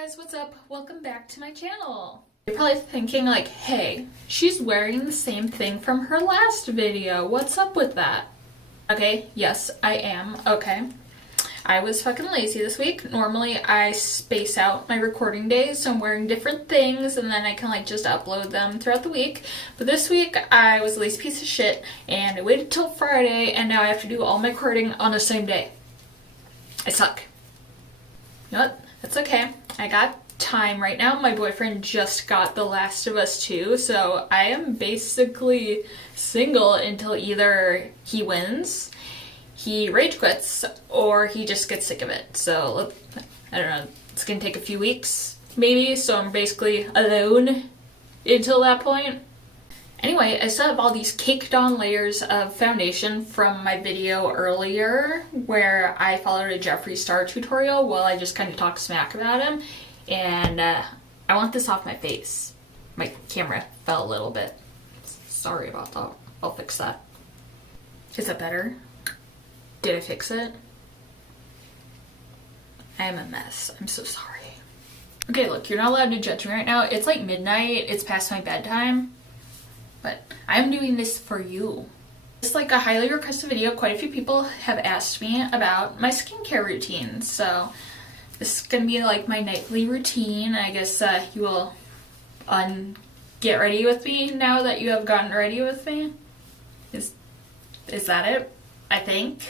guys, what's up? Welcome back to my channel. You're probably thinking like, hey, she's wearing the same thing from her last video. What's up with that? Okay, yes, I am. Okay. I was fucking lazy this week. Normally I space out my recording days, so I'm wearing different things and then I can like just upload them throughout the week. But this week I was a lazy piece of shit and I waited till Friday and now I have to do all my recording on the same day. I suck. You know what? That's okay. I got time right now. My boyfriend just got The Last of Us 2, so I am basically single until either he wins, he rage quits, or he just gets sick of it. So, I don't know, it's gonna take a few weeks, maybe, so I'm basically alone until that point. Anyway, I still have all these caked on layers of foundation from my video earlier where I followed a Jeffree Star tutorial while I just kind of talked smack about him. And I want this off my face. My camera fell a little bit. Sorry about that. I'll fix that. Is that better? Did I fix it? I am a mess. I'm so sorry. Okay, look, you're not allowed to judge me right now. It's like midnight. It's past my bedtime. But I'm doing this for you. It's like a highly requested video. Quite a few people have asked me about my skincare routine. So this is going to be like my nightly routine. I guess you will get ready with me now that you have gotten ready with me. Is that it? I think.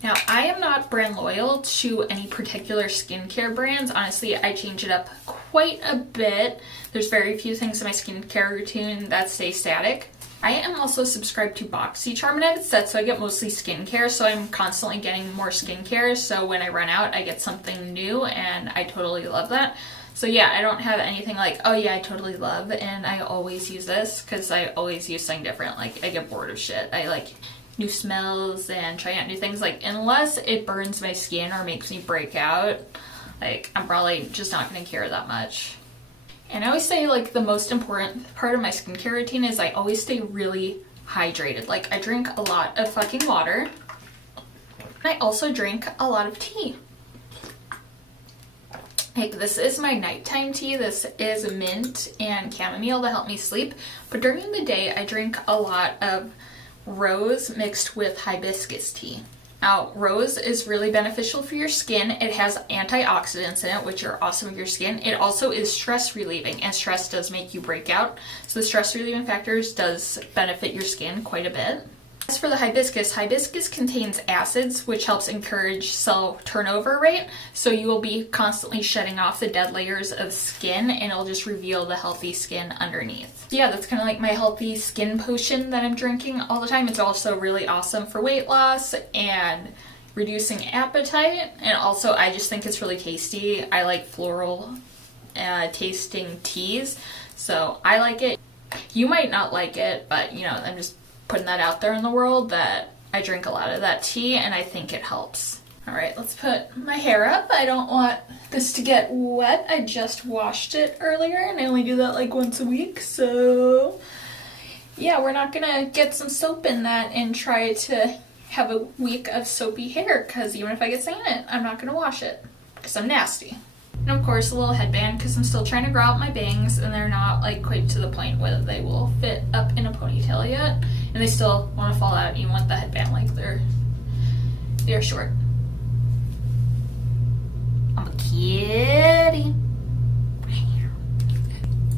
Now, I am not brand loyal to any particular skincare brands. Honestly, I change it up quite a bit. There's very few things in my skincare routine that stay static. I am also subscribed to BoxyCharm, and I have it set so I get mostly skincare, so I'm constantly getting more skincare, so when I run out, I get something new, and I totally love that. So yeah, I don't have anything like, oh yeah, I totally love, and I always use this, because I always use something different. Like, I get bored of shit. I like new smells and try out new things. Like, unless it burns my skin or makes me break out, like, I'm probably just not going to care that much. And I always say, like, the most important part of my skincare routine is I always stay really hydrated. Like, I drink a lot of fucking water. And I also drink a lot of tea. Like, this is my nighttime tea. This is mint and chamomile to help me sleep. But during the day, I drink a lot of rose mixed with hibiscus tea. Now, rose is really beneficial for your skin. It has antioxidants in it, which are awesome for your skin. It also is stress relieving, and stress does make you break out. So the stress relieving factors does benefit your skin quite a bit. As for the hibiscus contains acids, which helps encourage cell turnover rate. So you will be constantly shedding off the dead layers of skin, and it'll just reveal the healthy skin underneath. Yeah, that's kind of like my healthy skin potion that I'm drinking all the time. It's also really awesome for weight loss and reducing appetite. And also, I just think it's really tasty. I like floral tasting teas, so I like it. You might not like it, but you know, I'm just putting that out there in the world that I drink a lot of that tea and I think it helps. Alright, let's put my hair up. I don't want this to get wet. I just washed it earlier and I only do that like once a week, so yeah, we're not gonna get some soap in that and try to have a week of soapy hair, because even if I get sand in it, I'm not gonna wash it because I'm nasty. And of course a little headband, because I'm still trying to grow out my bangs and they're not like quite to the point where they will fit up in a ponytail yet, and they still want to fall out even with the headband. Like they're short. I'm a kitty.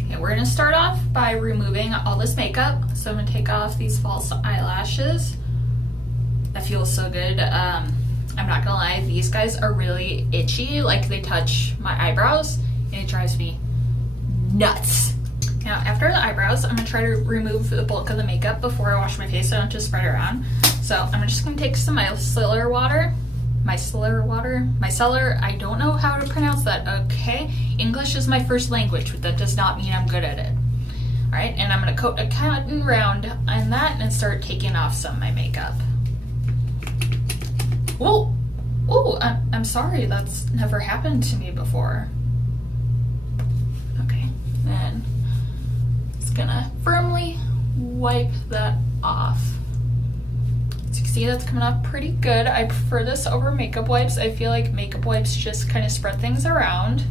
Okay, we're gonna start off by removing all this makeup. So I'm gonna take off these false eyelashes. That feels so good. I'm not gonna lie, these guys are really itchy. Like, they touch my eyebrows and it drives me nuts. Now, after the eyebrows, I'm gonna try to remove the bulk of the makeup before I wash my face so I don't just spread it around. So I'm just gonna take some micellar water. Micellar, I don't know how to pronounce that, okay? English is my first language, but that does not mean I'm good at it. Alright, and I'm gonna coat a cotton round on that and start taking off some of my makeup. Whoa! Oh, I'm sorry, that's never happened to me before. Okay, then just gonna firmly wipe that off. As you can see, that's coming off pretty good. I prefer this over makeup wipes. I feel like makeup wipes just kind of spread things around.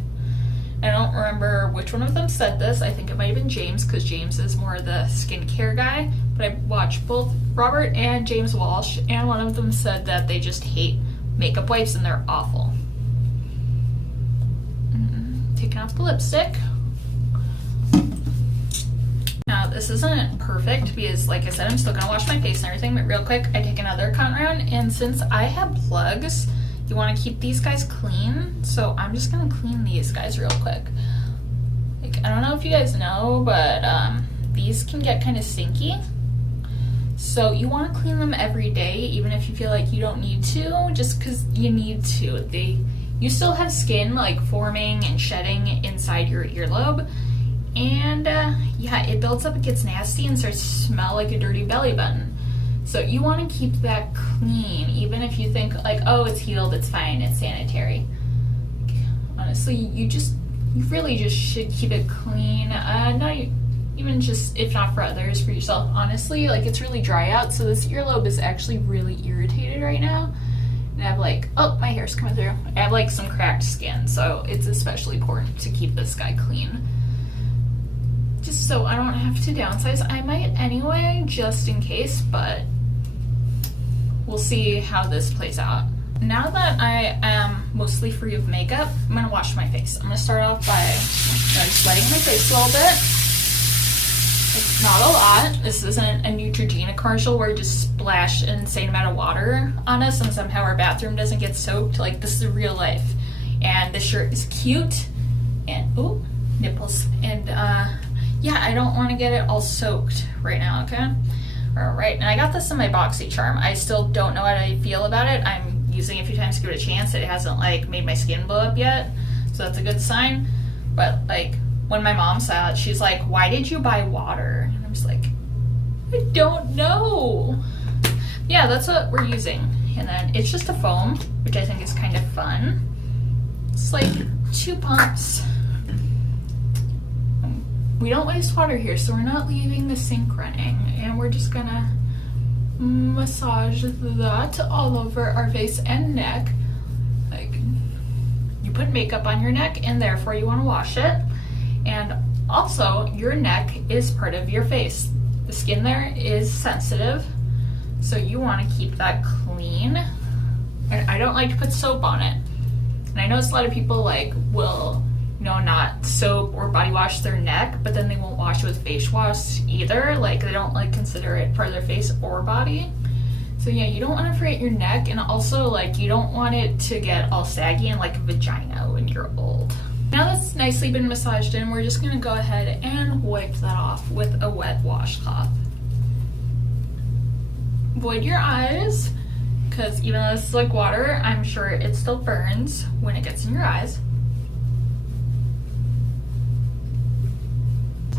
I don't remember which one of them said this. I think it might have been James, because James is more the skincare guy. But I watched both Robert and James Walsh, and one of them said that they just hate makeup wipes and they're awful. Taking off the lipstick. Now, this isn't perfect because, like I said, I'm still gonna wash my face and everything, but real quick, I take another cotton round, and since I have plugs, you want to keep these guys clean, so I'm just gonna clean these guys real quick. Like, I don't know if you guys know, but these can get kind of stinky, so you want to clean them every day, even if you feel like you don't need to, just because you need to. You still have skin like forming and shedding inside your earlobe, and yeah, it builds up, it gets nasty, and starts to smell like a dirty belly button. So you want to keep that clean, even if you think like, oh, it's healed, it's fine, it's sanitary. Honestly, you really just should keep it clean. Not even just, if not for others, for yourself. Honestly, like, it's really dry out, so this earlobe is actually really irritated right now. And I have like, oh, my hair's coming through. I have like some cracked skin, so it's especially important to keep this guy clean. Just so I don't have to downsize. I might anyway, just in case, but we'll see how this plays out. Now that I am mostly free of makeup, I'm gonna wash my face. I'm gonna start off by just wetting my face a little bit. It's not a lot. This isn't a Neutrogena commercial where you just splash an insane amount of water on us and somehow our bathroom doesn't get soaked. Like, this is real life. And this shirt is cute. And, ooh, nipples. And, yeah, I don't want to get it all soaked right now, okay? Alright, and I got this in my BoxyCharm. I still don't know how I feel about it. I'm using it a few times to give it a chance. It hasn't, like, made my skin blow up yet, so that's a good sign. But, like, when my mom saw it, she's like, why did you buy water? And I'm just like, I don't know. Yeah, that's what we're using. And then it's just a foam, which I think is kind of fun. It's like 2 pumps. We don't waste water here, so we're not leaving the sink running, and we're just gonna massage that all over our face and neck. Like, you put makeup on your neck, and therefore you want to wash it. And also, your neck is part of your face. The skin there is sensitive, so you want to keep that clean. And I don't like to put soap on it. And I know a lot of people like will, you know, not soap or body wash their neck, but then they won't wash it with face wash either. Like, they don't like consider it part of their face or body. So yeah, you don't want to forget your neck, and also like you don't want it to get all saggy and like a vagina when you're old. Now that's nicely been massaged in, we're just gonna go ahead and wipe that off with a wet washcloth. Avoid your eyes, because even though this is like water, I'm sure it still burns when it gets in your eyes.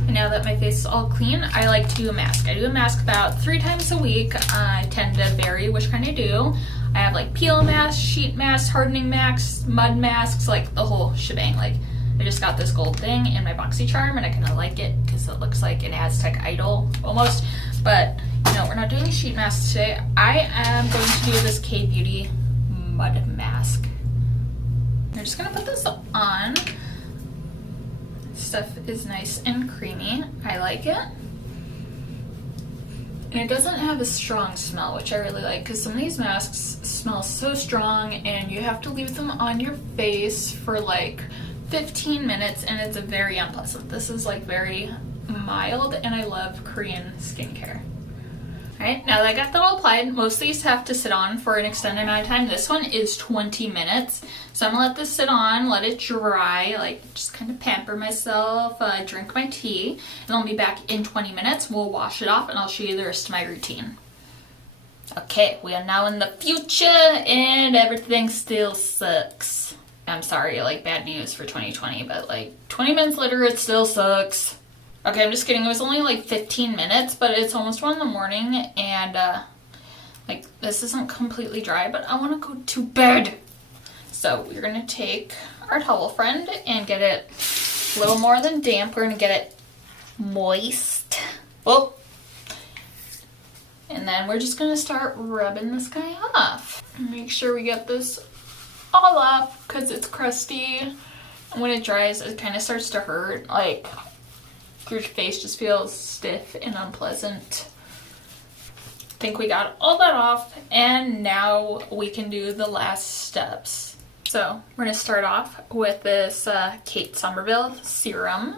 And now that my face is all clean, I like to do a mask. I do a mask about 3 times a week. I tend to vary which kind I do. I have like peel masks, sheet masks, hardening masks, mud masks, like the whole shebang. Like, I just got this gold thing in my BoxyCharm, and I kind of like it because it looks like an Aztec idol almost. But, you know, we're not doing sheet masks today. I am going to do this K-Beauty mud mask. I'm just gonna put this on. Stuff is nice and creamy. I like it. And it doesn't have a strong smell, which I really like, because some of these masks smell so strong and you have to leave them on your face for like 15 minutes and it's very unpleasant. This is like very mild, and I love Korean skincare. Alright, now that I got that all applied, most of these have to sit on for an extended amount of time. This one is 20 minutes. So I'm gonna let this sit on, let it dry, like just kind of pamper myself, drink my tea, and I'll be back in 20 minutes. We'll wash it off and I'll show you the rest of my routine. Okay, we are now in the future and everything still sucks. I'm sorry, like bad news for 2020, but like 20 minutes later it still sucks. Okay, I'm just kidding. It was only like 15 minutes, but it's almost 1 in the morning, and like this isn't completely dry, but I want to go to bed. So we're gonna take our towel friend and get it a little more than damp. We're gonna get it moist. Oh, and then we're just gonna start rubbing this guy off. Make sure we get this all off because it's crusty when it dries, it kind of starts to hurt. Like, your face just feels stiff and unpleasant. I think we got all that off, and now we can do the last steps. So we're going to start off with this Kate Somerville serum.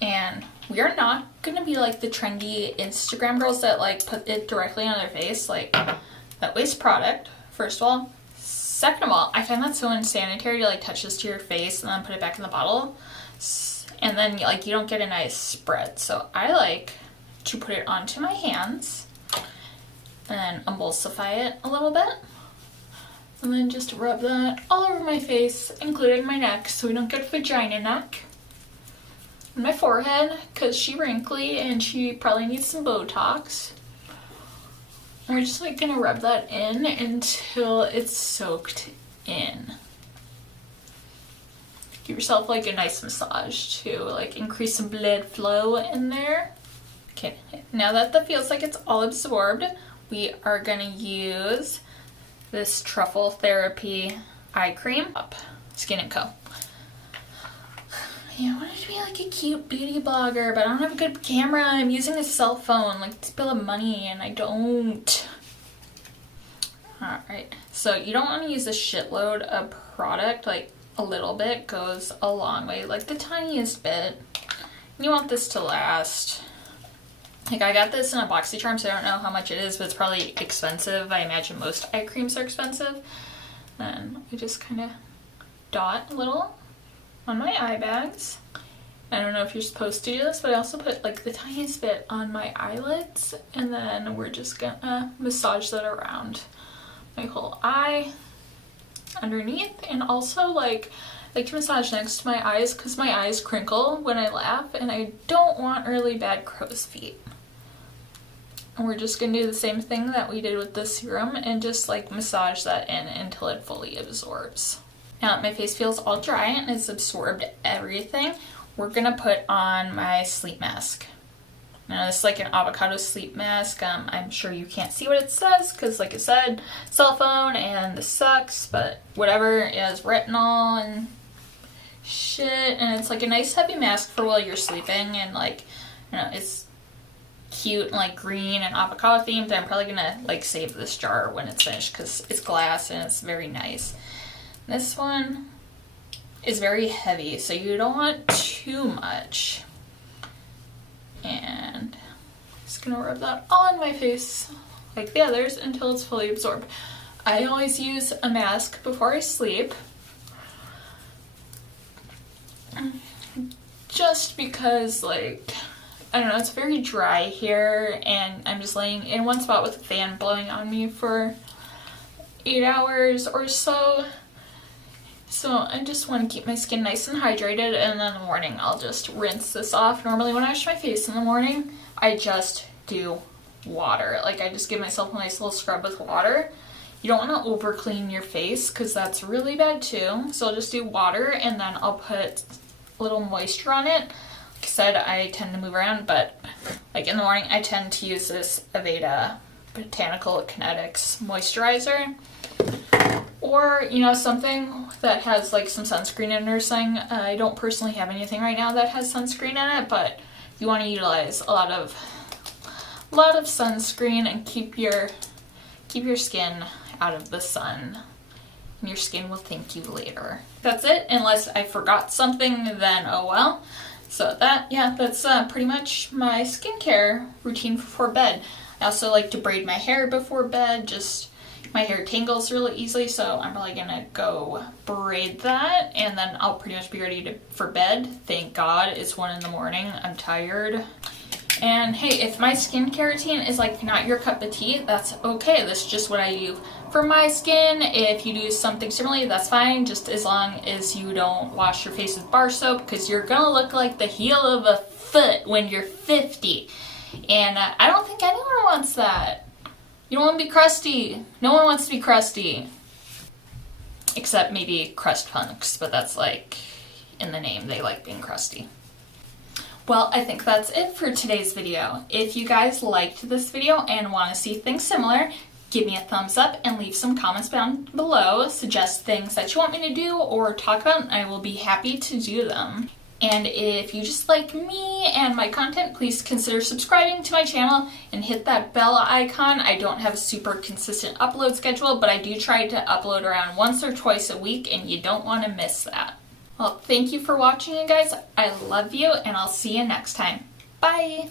And we are not going to be like the trendy Instagram girls that like put it directly on their face. Like, that wastes product, first of all. Second of all, I find that so unsanitary to like touch this to your face and then put it back in the bottle. And then like you don't get a nice spread. So I like to put it onto my hands and emulsify it a little bit. And then just rub that all over my face, including my neck, so we don't get vagina neck. And my forehead, because she's wrinkly and she probably needs some Botox. And we're just like gonna rub that in until it's soaked in. Give yourself like a nice massage to like increase some blood flow in there. Okay, now that that feels like it's all absorbed, we are gonna use this Truffle Therapy eye cream. Skin & Co. Yeah, I wanted to be like a cute beauty blogger, but I don't have a good camera. I'm using a cell phone, like it's a bill of money, and I don't. Alright, so you don't want to use a shitload of product, like a little bit goes a long way, like the tiniest bit. You want this to last. Like, I got this in a BoxyCharm, so I don't know how much it is, but it's probably expensive. I imagine most eye creams are expensive. And I just kind of dot a little on my eye bags. I don't know if you're supposed to do this, but I also put like the tiniest bit on my eyelids, and then we're just gonna massage that around my whole eye underneath. And also like I like to massage next to my eyes because my eyes crinkle when I laugh, and I don't want really bad crow's feet. And we're just gonna do the same thing that we did with the serum and just like massage that in until it fully absorbs. Now that my face feels all dry and it's absorbed everything, we're gonna put on my sleep mask. Now this is like an avocado sleep mask. I'm sure you can't see what it says because, like I said, cell phone and this sucks, but whatever, it has retinol and shit, and it's like a nice heavy mask for while you're sleeping, and like, you know, it's cute and like green and avocado themed. I'm probably gonna like save this jar when it's finished because it's glass and it's very nice. This one is very heavy, so you don't want too much. And I'm just gonna rub that all on my face like the others until it's fully absorbed. I always use a mask before I sleep, just because, like, I don't know, it's very dry here, and I'm just laying in one spot with a fan blowing on me for 8 hours or so. So I just want to keep my skin nice and hydrated, and then in the morning I'll just rinse this off. Normally when I wash my face in the morning, I just do water. Like, I just give myself a nice little scrub with water. You don't want to over clean your face because that's really bad too. So I'll just do water, and then I'll put a little moisture on it. Like I said, I tend to move around, but like in the morning I tend to use this Aveda Botanical Kinetics moisturizer. Or, you know, something that has like some sunscreen in it or something. I don't personally have anything right now that has sunscreen in it, but you want to utilize a lot of sunscreen and keep your skin out of the sun, and your skin will thank you later. That's it, unless I forgot something, then oh well. So that's pretty much my skincare routine before bed. I also like to braid my hair before bed. Just my hair tangles really easily, so I'm probably gonna go braid that, and then I'll pretty much be ready for bed. Thank God it's 1 in the morning. I'm tired. And hey, if my skincare routine is like not your cup of tea, that's okay. That's just what I do for my skin. If you do something similarly, that's fine, just as long as you don't wash your face with bar soap, because you're gonna look like the heel of a foot when you're 50. And I don't think anyone wants that. You don't want to be crusty. No one wants to be crusty. Except maybe crust punks, but that's like in the name, they like being crusty. Well, I think that's it for today's video. If you guys liked this video and want to see things similar, Give me a thumbs up and leave some comments down below. Suggest things that you want me to do or talk about, and I will be happy to do them. And if you just like me and my content, please consider subscribing to my channel and hit that bell icon. I don't have a super consistent upload schedule, but I do try to upload around once or twice a week, and you don't want to miss that. Well, thank you for watching, you guys. I love you, and I'll see you next time. Bye!